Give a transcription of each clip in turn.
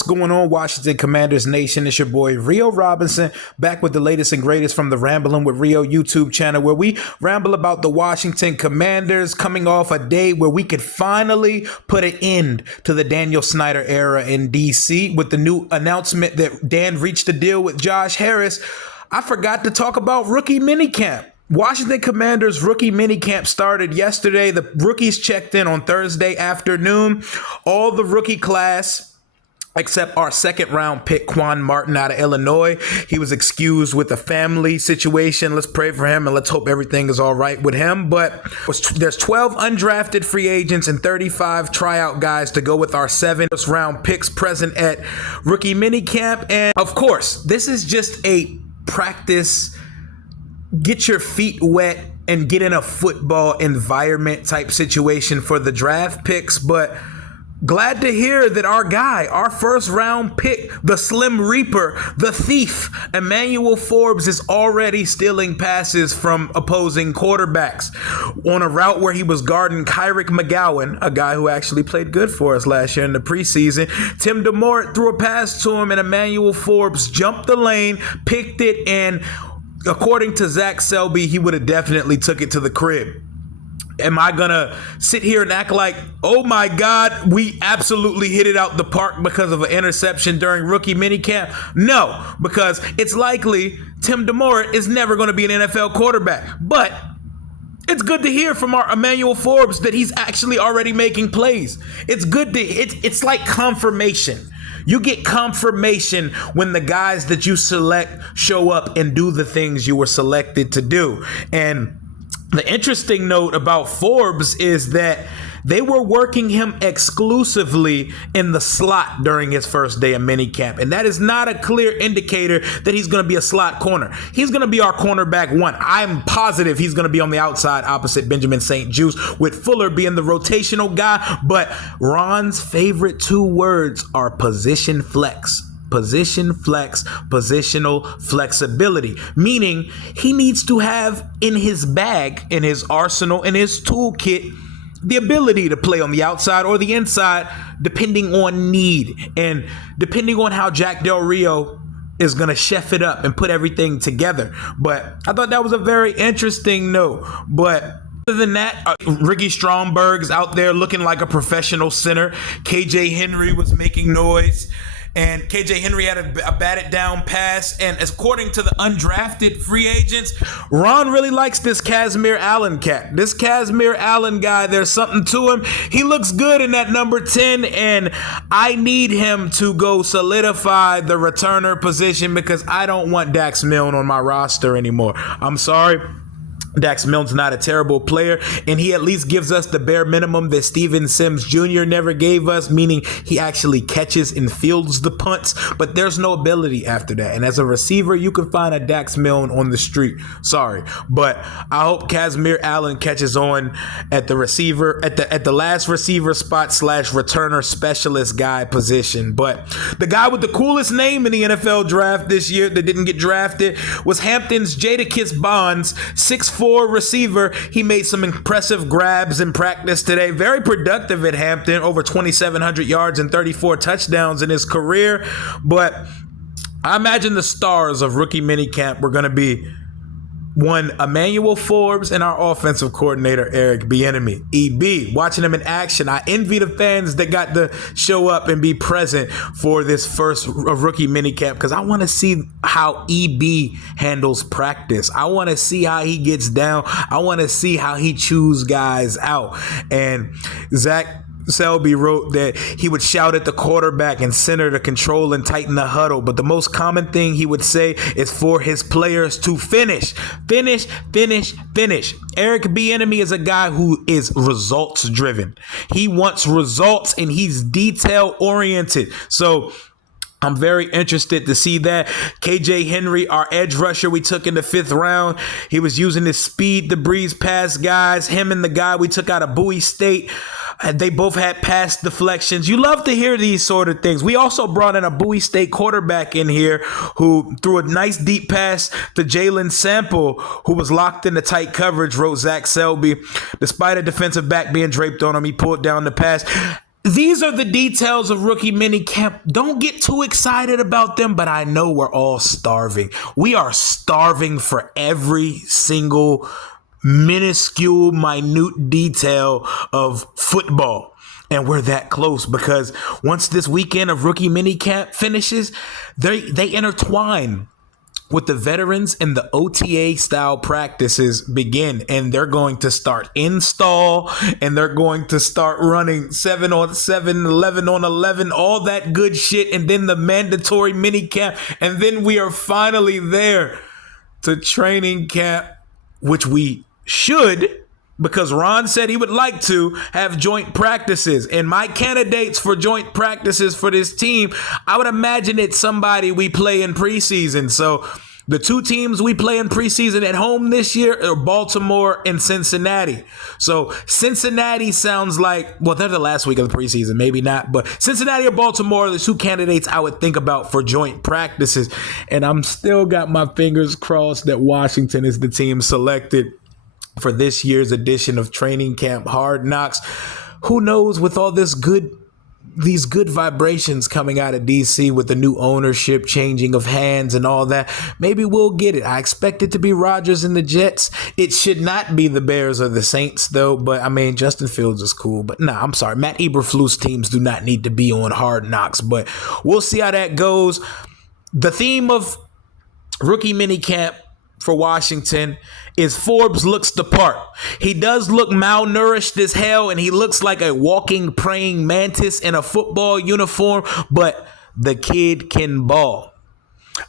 What's going on, Washington Commanders Nation? It's your boy Rio Robinson, back with the latest and greatest from the Ramblin' with Rio YouTube channel, where we ramble about the Washington Commanders coming off a day where we could finally put an end to the Daniel Snyder era in DC with the new announcement that Dan reached a deal with Josh Harris. I forgot to talk about rookie minicamp. Washington Commanders rookie minicamp started yesterday. The rookies checked in on Thursday afternoon. All the rookie class, except our second round pick, Quan Martin out of Illinois. He was excused with a family situation. Let's pray for him and let's hope everything is all right with him. But there's 12 undrafted free agents and 35 tryout guys to go with our 7th round picks present at rookie minicamp. And of course, this is just a practice, get your feet wet and get in a football environment type situation for the draft picks. But glad to hear that our guy, our first round pick, the Slim Reaper, the thief, Emmanuel Forbes, is already stealing passes from opposing quarterbacks on a route where he was guarding Kyrick McGowan, a guy who actually played good for us last year in the preseason. Tim DeMort threw a pass to him and Emmanuel Forbes jumped the lane, picked it, and according to Zach Selby, he would have definitely took it to the crib. Am I going to sit here and act like, oh my God, we absolutely hit it out the park because of an interception during rookie minicamp? No, because it's likely Tim DeMort is never going to be an NFL quarterback. But it's good to hear from our Emmanuel Forbes that he's actually already making plays. It's good to, it's like confirmation. You get confirmation when the guys that you select show up and do the things you were selected to do. And the interesting note about Forbes is that they were working him exclusively in the slot during his first day of minicamp. And that is not a clear indicator that he's going to be a slot corner. He's going to be our cornerback one. I'm positive he's going to be on the outside opposite Benjamin St-Juste, with Fuller being the rotational guy. But Ron's favorite 2 words are position flex. Position flex, positional flexibility, meaning he needs to have in his bag, in his arsenal, in his toolkit, the ability to play on the outside or the inside, depending on need and depending on how Jack Del Rio is going to chef it up and put everything together. But I thought that was a very interesting note. But other than that, Ricky Stromberg's out there looking like a professional center. KJ Henry was making noise. And KJ Henry had a batted down pass. And according to the undrafted free agents, Ron really likes this Kazmir Allen cat. This Kazmir Allen guy, there's something to him. He looks good in that number 10. And I need him to go solidify the returner position because I don't want Dax Milne on my roster anymore. I'm sorry. Dax Milne's not a terrible player, and he at least gives us the bare minimum that Steven Sims Jr. never gave us, meaning he actually catches and fields the punts, but there's no ability after that. And as a receiver, you can find a Dax Milne on the street. Sorry, but I hope Kazmir Allen catches on at the receiver, at the last receiver spot / returner specialist guy position. But the guy with the coolest name in the NFL draft this year that didn't get drafted was Hampton's Jadakiss Bonds, 6'4" receiver. He made some impressive grabs in practice today. Very productive at Hampton, over 2,700 yards and 34 touchdowns in his career. But I imagine the stars of rookie minicamp were going to be one, Emmanuel Forbes, and our offensive coordinator, Eric Bieniemy. EB, watching him in action. I envy the fans that got to show up and be present for this first rookie minicamp because I want to see how EB handles practice. I want to see how he gets down. I want to see how he chews guys out. And Zach Selby wrote that he would shout at the quarterback and center to control and tighten the huddle. But the most common thing he would say is for his players to finish. Finish, finish, finish. Eric Bieniemy is a guy who is results driven. He wants results and he's detail oriented. So I'm very interested to see that. KJ Henry, our edge rusher we took in the 5th round, he was using his speed to breeze past guys. Him and the guy we took out of Bowie State, they both had pass deflections. You love to hear these sort of things. We also brought in a Bowie State quarterback in here who threw a nice deep pass to Jalen Sample, who was locked into tight coverage, wrote Zach Selby. Despite a defensive back being draped on him, he pulled down the pass. these are the details of rookie mini camp. Don't get too excited about them, but I know we're all starving. We are starving for every single minuscule, minute detail of football. And we're that close because once this weekend of rookie mini camp finishes, they intertwine with the veterans and the OTA style practices begin, and they're going to start install and they're going to start running 7 on 7, 11 on 11, all that good shit. And then the mandatory mini camp. And then we are finally there to training camp, which we should, because Ron said he would like to have joint practices. And my candidates for joint practices for this team, I would imagine it's somebody we play in preseason. So the two teams we play in preseason at home this year are Baltimore and Cincinnati. So Cincinnati sounds like, well, they're the last week of the preseason, maybe not, but Cincinnati or Baltimore are the two candidates I would think about for joint practices. And I'm still got my fingers crossed that Washington is the team selected for this year's edition of Training Camp Hard Knocks. Who knows, with all these good vibrations coming out of DC with the new ownership, changing of hands and all that, maybe we'll get it. I expect it to be Rodgers and the Jets. It should not be the Bears or the Saints, though. But I mean, Justin Fields is cool. But no, I'm sorry. Matt Eberflus teams do not need to be on Hard Knocks. But we'll see how that goes. The theme of rookie minicamp for Washington is Forbes looks the part. He does look malnourished as hell, and he looks like a walking praying mantis in a football uniform, but the kid can ball.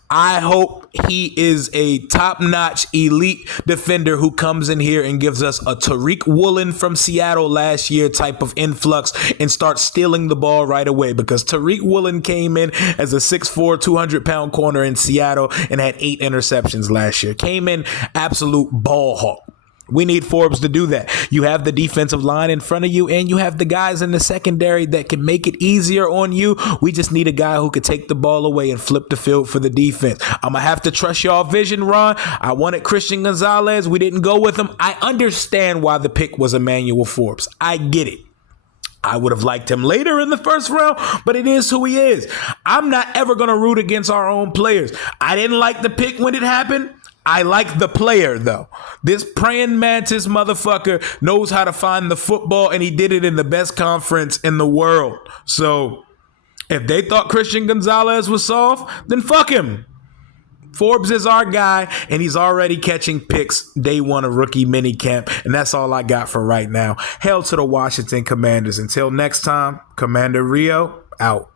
I hope he is a top-notch elite defender who comes in here and gives us a Tariq Woolen from Seattle last year type of influx and starts stealing the ball right away, because Tariq Woolen came in as a 6'4", 200-pound corner in Seattle and had 8 interceptions last year. Came in absolute ball hawk. We need Forbes to do that. You have the defensive line in front of you, and you have the guys in the secondary that can make it easier on you. We just need a guy who could take the ball away and flip the field for the defense. I'm going to have to trust y'all vision, Ron. I wanted Christian Gonzalez. We didn't go with him. I understand why the pick was Emmanuel Forbes. I get it. I would have liked him later in the first round, but it is who he is. I'm not ever going to root against our own players. I didn't like the pick when it happened. I like the player, though. This praying mantis motherfucker knows how to find the football, and he did it in the best conference in the world. So if they thought Christian Gonzalez was soft, then fuck him. Forbes is our guy, and he's already catching picks day one of rookie minicamp, and that's all I got for right now. Hail to the Washington Commanders. Until next time, Commander Rio, out.